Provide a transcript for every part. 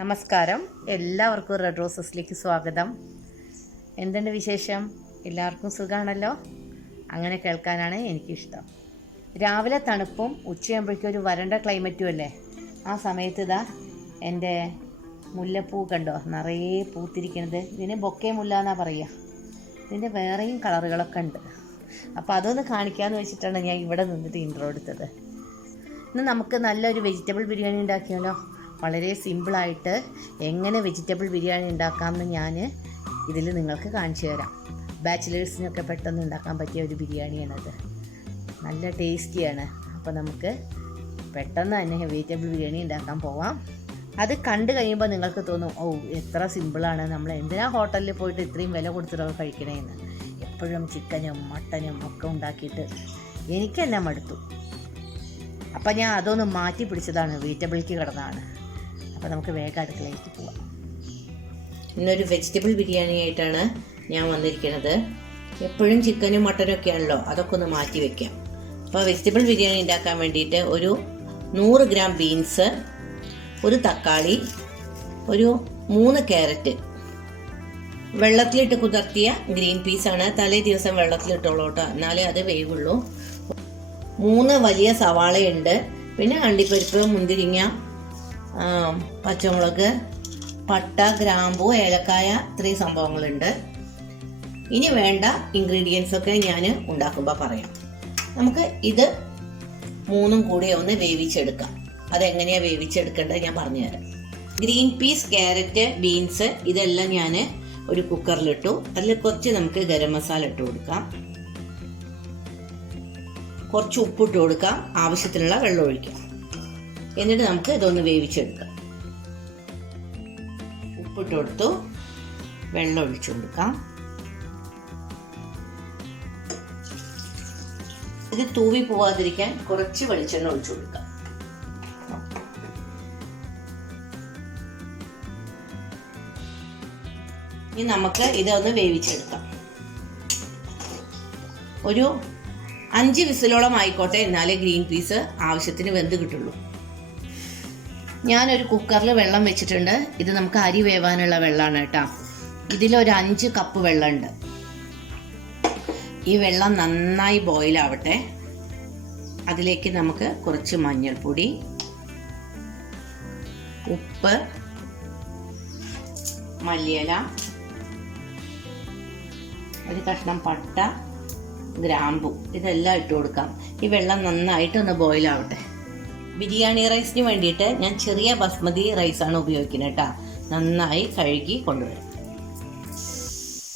നമസ്കാരം, എല്ലാവർക്കും റെഡ് റോസസിലേക്ക് സ്വാഗതം. എന്തുണ്ട് വിശേഷം? എല്ലാവർക്കും സുഖമാണല്ലോ. അങ്ങനെ കേൾക്കാനാണ് എനിക്കിഷ്ടം. രാവിലെ തണുപ്പും ഉച്ചയാകുമ്പോഴേക്കും ഒരു വരണ്ട ക്ലൈമറ്റും അല്ലേ. ആ സമയത്ത് ഇതാ എൻ്റെ മുല്ലപ്പൂ കണ്ടോ, നിറയെ പൂത്തിരിക്കുന്നത്. ഇതിന് ബൊക്കെ മുല്ല എന്നാണ് പറയുക. ഇതിൻ്റെ വേറെയും കളറുകളൊക്കെ ഉണ്ട്. അപ്പോൾ അതൊന്ന് കാണിക്കാമെന്ന് വെച്ചിട്ടാണ് ഞാൻ ഇവിടെ നിന്നിട്ട് ഇൻട്രോ എടുത്തത്. ഇന്ന് നമുക്ക് നല്ലൊരു വെജിറ്റബിൾ ബിരിയാണി ഉണ്ടാക്കിയാലോ. വളരെ സിമ്പിളായിട്ട് എങ്ങനെ വെജിറ്റബിൾ ബിരിയാണി ഉണ്ടാക്കാമെന്ന് ഞാൻ ഇതിൽ നിങ്ങൾക്ക് കാണിച്ചു തരാം. ബാച്ചിലേഴ്സിനൊക്കെ പെട്ടെന്ന് ഉണ്ടാക്കാൻ പറ്റിയ ഒരു ബിരിയാണിയാണത്. നല്ല ടേസ്റ്റിയാണ്. അപ്പോൾ നമുക്ക് പെട്ടെന്ന് തന്നെ വെജിറ്റബിൾ ബിരിയാണി ഉണ്ടാക്കാൻ പോവാം. അത് കണ്ടു കഴിയുമ്പോൾ നിങ്ങൾക്ക് തോന്നും, ഓ എത്ര സിമ്പിളാണ്, നമ്മൾ എന്തിനാ ഹോട്ടലിൽ പോയിട്ട് ഇത്രയും വില കൊടുത്തിട്ടൊക്കെ കഴിക്കണേന്ന്. എപ്പോഴും ചിക്കനും മട്ടനും ഒക്കെ ഉണ്ടാക്കിയിട്ട് എനിക്ക് തന്നെ മടുത്തു. അപ്പം ഞാൻ അതൊന്ന് മാറ്റി പിടിച്ചതാണ്, വെജിറ്റബിളിലേക്ക് കിടന്നതാണ്. അപ്പോൾ നമുക്ക് വേഗം അടുക്കളയിലേക്ക് പോവാം. ഇന്നൊരു വെജിറ്റബിൾ ബിരിയാണി ആയിട്ടാണ് ഞാൻ വന്നിരിക്കുന്നത്. എപ്പോഴും ചിക്കനും മട്ടനും ഒക്കെ ആണല്ലോ, അതൊക്കെ ഒന്ന് മാറ്റി വെക്കാം. അപ്പോൾ വെജിറ്റബിൾ ബിരിയാണി ഉണ്ടാക്കാൻ വേണ്ടിയിട്ട് ഒരു 100 ഗ്രാം ബീൻസ്, ഒരു തക്കാളി, ഒരു 3 ക്യാരറ്റ്, വെള്ളത്തിലിട്ട് കുതിർത്തിയ ഗ്രീൻ പീസാണ്. തലേ ദിവസം വെള്ളത്തിലിട്ടോളൂ കേട്ടോ, എന്നാലേ അത് വേവുള്ളൂ. 3 വലിയ സവാളയുണ്ട്. പിന്നെ അണ്ടിപ്പരിപ്പ്, മുന്തിരിങ്ങ, പച്ചമുളക്, പട്ട, ഗ്രാമ്പൂ, ഏലക്കായ, ഇത്രയും സംഭവങ്ങളുണ്ട്. ഇനി വേണ്ട ഇൻഗ്രീഡിയൻസ് ഒക്കെ ഞാൻ ഉണ്ടാക്കുമ്പോൾ പറയാം. നമുക്ക് ഇത് 3 കൂടി ഒന്ന് വേവിച്ചെടുക്കാം. അതെങ്ങനെയാണ് വേവിച്ചെടുക്കേണ്ടത് ഞാൻ പറഞ്ഞുതരാം. ഗ്രീൻ പീസ്, ക്യാരറ്റ്, ബീൻസ് ഇതെല്ലാം ഞാൻ ഒരു കുക്കറിലിട്ടു. അതിൽ കുറച്ച് നമുക്ക് ഗരം മസാല ഇട്ട് കൊടുക്കാം. കുറച്ച് ഉപ്പിട്ട് കൊടുക്കാം. ആവശ്യത്തിനുള്ള വെള്ളം ഒഴിക്കാം. എന്നിട്ട് നമുക്ക് ഇതൊന്ന് വേവിച്ചെടുക്കാം. ഉപ്പിട്ട് കൊടുത്തു, വെള്ളം ഒഴിച്ചു കൊടുക്കാം. ഇത് തൂവി പോവാതിരിക്കാൻ കുറച്ച് വെളിച്ചെണ്ണ ഒഴിച്ചു കൊടുക്കാം. ഇനി നമുക്ക് ഇതൊന്ന് വേവിച്ചെടുക്കാം. ഒരു 5 വിസിലോളം ആയിക്കോട്ടെ, എന്നാലേ ഗ്രീൻ പീസ് ആവശ്യത്തിന് വെന്ത് കിട്ടുള്ളൂ. ഞാനൊരു കുക്കറിൽ വെള്ളം വെച്ചിട്ടുണ്ട്. ഇത് നമുക്ക് അരി വേവാനുള്ള വെള്ളമാണ് കേട്ടോ. ഇതിലൊരു 5 കപ്പ് വെള്ളമുണ്ട്. ഈ വെള്ളം നന്നായി ബോയിൽ ആവട്ടെ. അതിലേക്ക് നമുക്ക് കുറച്ച് മഞ്ഞൾപ്പൊടി, ഉപ്പ്, മല്ലിയില, ഒരു കഷ്ണം പട്ട, ഗ്രാമ്പു, ഇതെല്ലാം ഇട്ട് കൊടുക്കാം. ഈ വെള്ളം നന്നായിട്ടൊന്ന് ബോയിൽ ആവട്ടെ. ബിരിയാണി റൈസിന് വേണ്ടിയിട്ട് ഞാൻ ചെറിയ ബസ്മതി റൈസാണ് ഉപയോഗിക്കുന്നത് കേട്ടോ. നന്നായി കഴുകി കൊണ്ടുവരാം.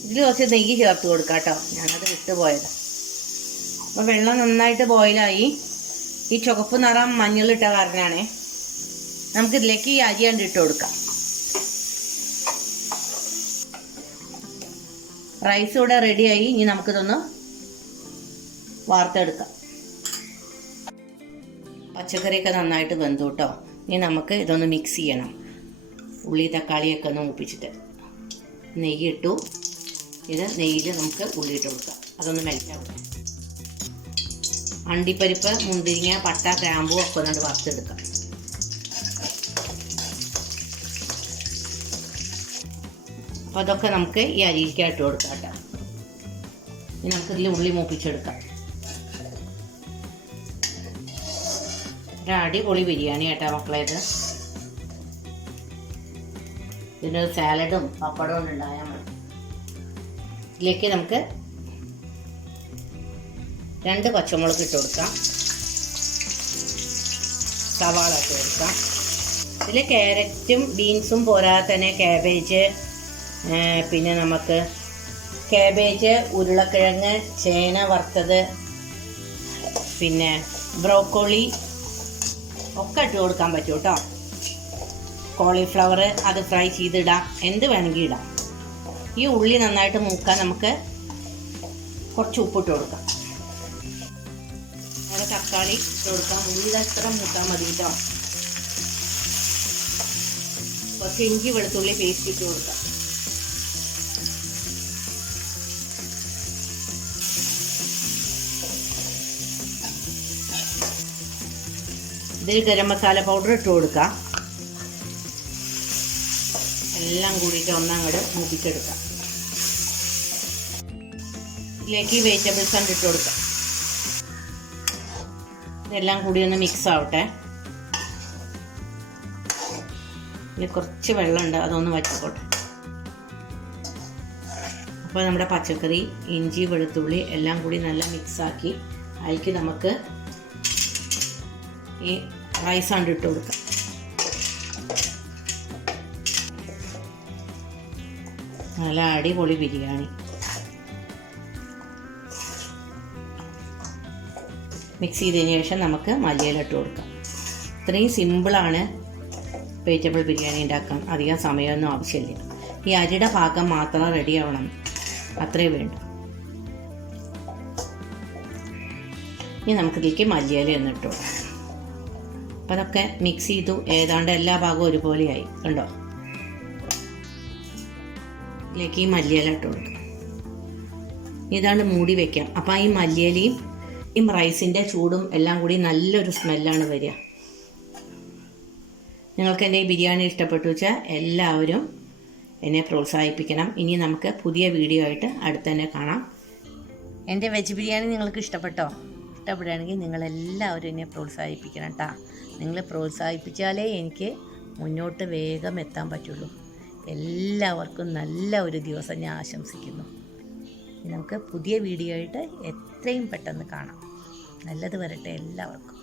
ഇതിൽ കുറച്ച് നെയ്യ് ചേർത്ത് കൊടുക്കാം കേട്ടോ, ഞാനത് വിട്ടുപോയതാണ്. അപ്പോൾ വെള്ളം നന്നായിട്ട് ബോയിലായി. ഈ ചുവപ്പ് നിറം മഞ്ഞളിട്ട കാരണമാണ്. നമുക്കിതിലേക്ക് ഈ അരി കണ്ടിട്ട് കൊടുക്കാം. റൈസ് ഇവിടെ റെഡിയായി. ഇനി നമുക്കിതൊന്ന് വാർത്തെടുക്കാം. പച്ചക്കറിയൊക്കെ നന്നായിട്ട് വെന്തു കേട്ടോ. ഇനി നമുക്ക് ഇതൊന്ന് മിക്സ് ചെയ്യണം. ഉള്ളി തക്കാളിയൊക്കെ ഒന്ന് മൂപ്പിച്ചിട്ട് നെയ്യ് ഇട്ടു. ഇത് നെയ്യിൽ നമുക്ക് ഉള്ളി ഇട്ട് കൊടുക്കാം. അതൊന്ന് മെൽറ്റാവട്ടെ. അണ്ടിപ്പരിപ്പ്, മുന്തിരിങ്ങ, പട്ട, ഗ്രാമ്പൂ ഒക്കെ ഒന്ന് വറുത്തെടുക്കാം. അപ്പോൾ അതൊക്കെ നമുക്ക് ഈ അരിയിലേക്കായിട്ട് കൊടുക്കാം കേട്ടോ. ഇനി നമുക്കിതിൽ ഉള്ളി മൂപ്പിച്ചെടുക്കാം. അടിപൊളി ബിരിയാണി കേട്ടോ മക്കളെ. ഇതിനൊരു സാലഡും പപ്പടവും ഉണ്ടായാൽ മതി. ഇതിലേക്ക് നമുക്ക് 2 പച്ചമുളക് ഇട്ട് കൊടുക്കാം. സവാള ഇട്ട് കൊടുക്കാം. ഇതിൽ ക്യാരറ്റും ബീൻസും പോരാതെ തന്നെ ക്യാബേജ്, പിന്നെ നമുക്ക് ക്യാബേജ്, ഉരുളക്കിഴങ്ങ്, ചേന വറുത്തത്, പിന്നെ ബ്രോക്കോളി ഒക്കെ ഇട്ട് കൊടുക്കാൻ പറ്റും കേട്ടോ. കോളിഫ്ലവർ അത് ഫ്രൈ ചെയ്തിടാം, എന്ത് വേണമെങ്കിൽ ഇടാം. ഈ ഉള്ളി നന്നായിട്ട് മൂക്കാൻ നമുക്ക് കുറച്ച് ഉപ്പിട്ട് കൊടുക്കാം. അങ്ങനെ തക്കാളി ഇട്ട് കൊടുക്കാം. ഉള്ളി എത്ര മൂക്കാൻ മതി കേട്ടോ. കുറച്ച് ഇഞ്ചി വെളുത്തുള്ളി പേസ്റ്റ് ഇട്ട് കൊടുക്കാം. ഇതിൽ ഗരം മസാല പൗഡർ ഇട്ട് കൊടുക്കാം. എല്ലാം കൂടിയിട്ട് ഒന്നങ്ങോട്ട് മൂപ്പിച്ചെടുക്കാം. ഇതിലേക്ക് വെജിറ്റബിൾസ് കൊണ്ട് ഇട്ട് കൊടുക്കാം. ഇതെല്ലാം കൂടി ഒന്ന് മിക്സ് ആവട്ടെ. ഇതിൽ കുറച്ച് വെള്ളമുണ്ട്, അതൊന്ന് വറ്റിക്കോട്ടെ. അപ്പോൾ നമ്മുടെ പച്ചക്കറി, ഇഞ്ചി, വെളുത്തുള്ളി എല്ലാം കൂടി നല്ല മിക്സാക്കി അതിലേക്ക് നമുക്ക് ഈ റൈസ് കൊണ്ട് ഇട്ട് കൊടുക്കാം. നല്ല അടിപൊളി ബിരിയാണി. മിക്സ് ചെയ്തതിന് ശേഷം നമുക്ക് മല്ലിയില ഇട്ട് കൊടുക്കാം. ഇത്രയും സിമ്പിളാണ് വെജിറ്റബിൾ ബിരിയാണി ഉണ്ടാക്കാൻ. അധികം സമയമൊന്നും ആവശ്യമില്ല. ഈ അരിയുടെ പാകം മാത്രം റെഡി ആവണം, അത്രേ വേണ്ടു. ഇനി നമുക്കിതിലേക്ക് മല്ലിയില ഒന്ന് ഇട്ട് കൊടുക്കാം. അപ്പം അതൊക്കെ മിക്സ് ചെയ്തു. ഏതാണ്ട് എല്ലാ ഭാഗവും ഒരുപോലെയായി കണ്ടോ. ഇതിലേക്ക് ഈ മല്ലിയില ഇട്ട് കൊടുക്കാം. ഇതാണ്ട് മൂടി വയ്ക്കാം. അപ്പം ഈ മല്ലിയിലയും ഈ റൈസിൻ്റെ ചൂടും എല്ലാം കൂടി നല്ലൊരു സ്മെല്ലാണ് വരിക. നിങ്ങൾക്ക് എൻ്റെ ഈ ബിരിയാണി ഇഷ്ടപ്പെട്ടു വെച്ചാൽ എല്ലാവരും എന്നെ പ്രോത്സാഹിപ്പിക്കണം. ഇനി നമുക്ക് പുതിയ വീഡിയോ ആയിട്ട് അടുത്ത് തന്നെ കാണാം. എൻ്റെ വെജ് ബിരിയാണി നിങ്ങൾക്ക് ഇഷ്ടപ്പെട്ടോ? ഇഷ്ടപ്പെടുകയാണെങ്കിൽ നിങ്ങളെല്ലാവരും എന്നെ പ്രോത്സാഹിപ്പിക്കണം കേട്ടോ. നിങ്ങൾ പ്രോത്സാഹിപ്പിച്ചാലേ എനിക്ക് മുന്നോട്ട് വേഗം എത്താൻ പറ്റുള്ളൂ. എല്ലാവർക്കും നല്ല ഒരു ദിവസം ഞാൻ ആശംസിക്കുന്നു. നമുക്ക് പുതിയ വീഡിയോ ആയിട്ട് എത്രയും പെട്ടെന്ന് കാണാം. നല്ലത് വരട്ടെ എല്ലാവർക്കും.